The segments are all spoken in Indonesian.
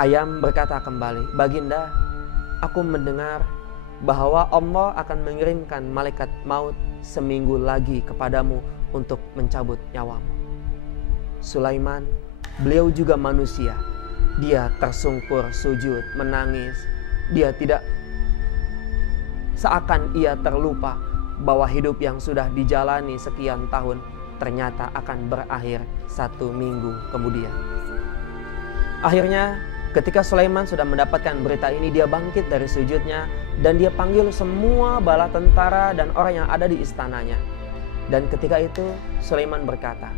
Ayam berkata kembali, "Baginda, aku mendengar bahwa Allah akan mengirimkan malaikat maut seminggu lagi kepadamu untuk mencabut nyawamu." Sulaiman, beliau juga manusia. Dia tersungkur sujud, menangis. Dia tidak, seakan ia terlupa bahwa hidup yang sudah dijalani sekian tahun ternyata akan berakhir 1 minggu kemudian. Akhirnya ketika Sulaiman sudah mendapatkan berita ini, dia bangkit dari sujudnya dan dia panggil semua bala tentara dan orang yang ada di istananya. Dan ketika itu Sulaiman berkata,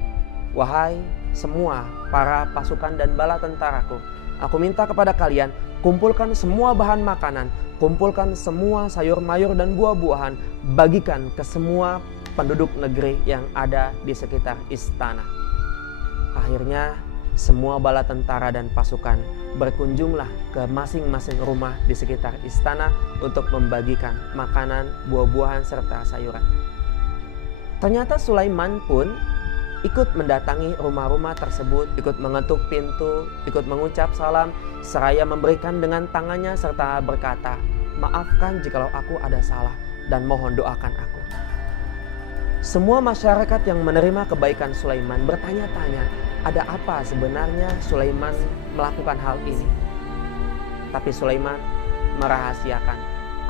"Wahai semua para pasukan dan bala tentaraku, aku minta kepada kalian, kumpulkan semua bahan makanan, kumpulkan semua sayur mayur dan buah-buahan, bagikan ke semua penduduk negeri yang ada di sekitar istana." Akhirnya semua bala tentara dan pasukan berkunjunglah ke masing-masing rumah di sekitar istana untuk membagikan makanan, buah-buahan serta sayuran. Ternyata Sulaiman pun ikut mendatangi rumah-rumah tersebut, ikut mengetuk pintu, ikut mengucap salam, seraya memberikan dengan tangannya serta berkata, "Maafkan jikalau aku ada salah dan mohon doakan aku." Semua masyarakat yang menerima kebaikan Sulaiman bertanya-tanya, ada apa sebenarnya Sulaiman melakukan hal ini? Tapi Sulaiman merahasiakan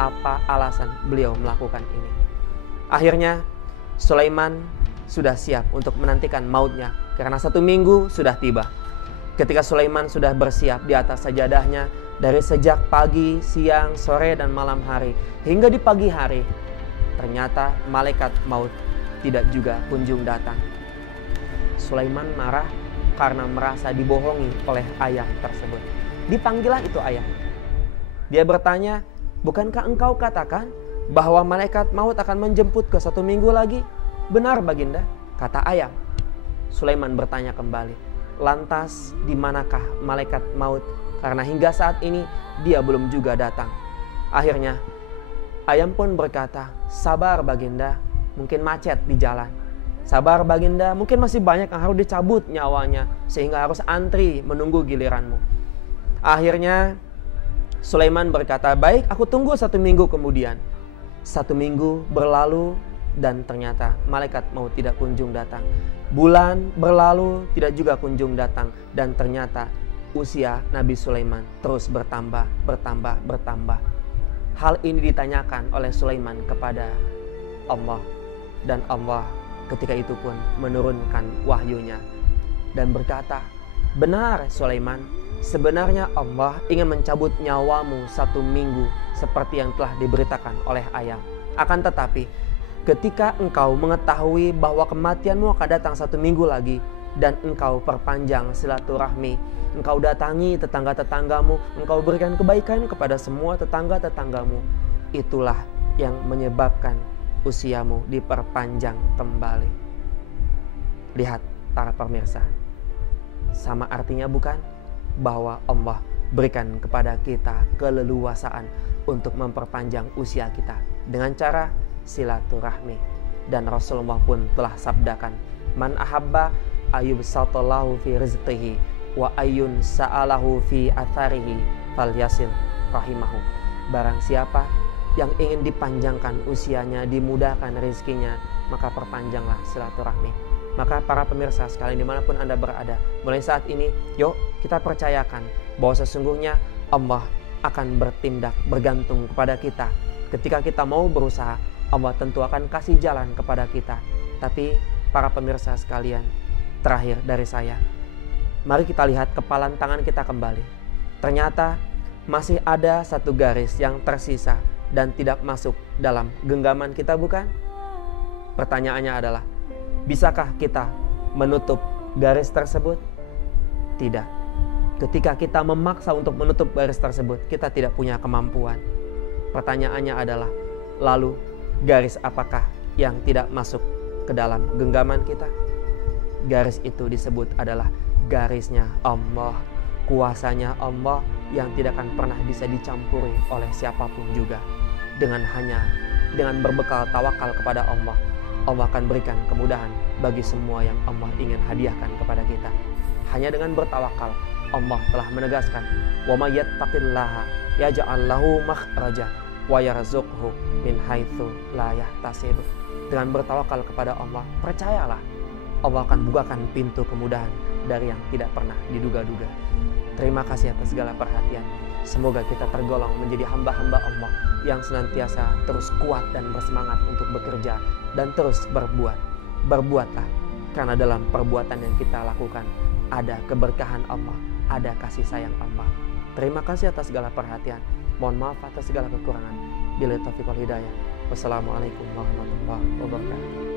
apa alasan beliau melakukan ini. Akhirnya Sulaiman sudah siap untuk menantikan mautnya karena 1 minggu sudah tiba. Ketika Sulaiman sudah bersiap di atas sajadahnya dari sejak pagi, siang, sore, dan malam hari hingga di pagi hari, ternyata malaikat maut tidak juga kunjung datang. Sulaiman marah karena merasa dibohongi oleh ayam tersebut. Dipanggilah itu ayam. Dia bertanya, "Bukankah engkau katakan bahwa malaikat maut akan menjemput ke 1 minggu lagi?" "Benar, Baginda," kata ayam. Sulaiman bertanya kembali, "Lantas di manakah malaikat maut? Karena hingga saat ini dia belum juga datang." Akhirnya ayam pun berkata, "Sabar, Baginda, mungkin macet di jalan. Sabar, Baginda, mungkin masih banyak yang harus dicabut nyawanya sehingga harus antri menunggu giliranmu." Akhirnya Sulaiman berkata, "Baik, aku tunggu 1 minggu kemudian." 1 minggu berlalu dan ternyata malaikat maut tidak kunjung datang. Bulan berlalu tidak juga kunjung datang. Dan ternyata usia Nabi Sulaiman terus bertambah. Hal ini ditanyakan oleh Sulaiman kepada Allah. Dan Allah ketika itu pun menurunkan wahyunya dan berkata, "Benar Sulaiman, sebenarnya Allah ingin mencabut nyawamu 1 minggu seperti yang telah diberitakan oleh ayam. Akan tetapi ketika engkau mengetahui bahwa kematianmu akan datang 1 minggu lagi dan engkau perpanjang silaturahmi, engkau datangi tetangga-tetanggamu, engkau berikan kebaikan kepada semua tetangga-tetanggamu, itulah yang menyebabkan usiamu diperpanjang kembali." Lihat para pemirsa, sama artinya bukan bahwa Allah berikan kepada kita keleluasaan untuk memperpanjang usia kita dengan cara silaturahmi. Dan Rasulullah pun telah sabdakan, "Man ahabba ayyubsatallahu fi rizqihi wa ayyun sa'alahu fi atharihi falyasil rahimahu." Barang siapa yang ingin dipanjangkan usianya, dimudahkan rezekinya, maka perpanjanglah silaturahmi. Maka para pemirsa sekalian dimanapun Anda berada, mulai saat ini yuk kita percayakan bahwa sesungguhnya Allah akan bertindak bergantung kepada kita. Ketika kita mau berusaha, Allah tentu akan kasih jalan kepada kita. Tapi para pemirsa sekalian, terakhir dari saya, mari kita lihat kepalan tangan kita kembali. Ternyata masih ada 1 garis yang tersisa dan tidak masuk dalam genggaman kita, bukan? Pertanyaannya adalah, bisakah kita menutup garis tersebut? Tidak. Ketika kita memaksa untuk menutup garis tersebut, kita tidak punya kemampuan. Pertanyaannya adalah, lalu garis apakah yang tidak masuk ke dalam genggaman kita? Garis itu disebut adalah garisnya Allah, kuasanya Allah yang tidak akan pernah bisa dicampuri oleh siapapun juga. Dengan berbekal tawakal kepada Allah, Allah akan berikan kemudahan bagi semua yang Allah ingin hadiahkan kepada kita. Hanya dengan bertawakal, Allah telah menegaskan, "Wa may yattaqillaha yaj'al lahu makhraja wa yarzuqhu min haitsu la yahtasib." Dengan bertawakal kepada Allah, percayalah Allah akan bukakan pintu kemudahan dari yang tidak pernah diduga-duga. Terima kasih atas segala perhatian. Semoga kita tergolong menjadi hamba-hamba Allah yang senantiasa terus kuat dan bersemangat untuk bekerja dan terus berbuat. Berbuatlah, karena dalam perbuatan yang kita lakukan ada keberkahan Allah, ada kasih sayang Allah. Terima kasih atas segala perhatian. Mohon maaf atas segala kekurangan. Billahi taufiq wal hidayah. Wassalamualaikum warahmatullahi wabarakatuh.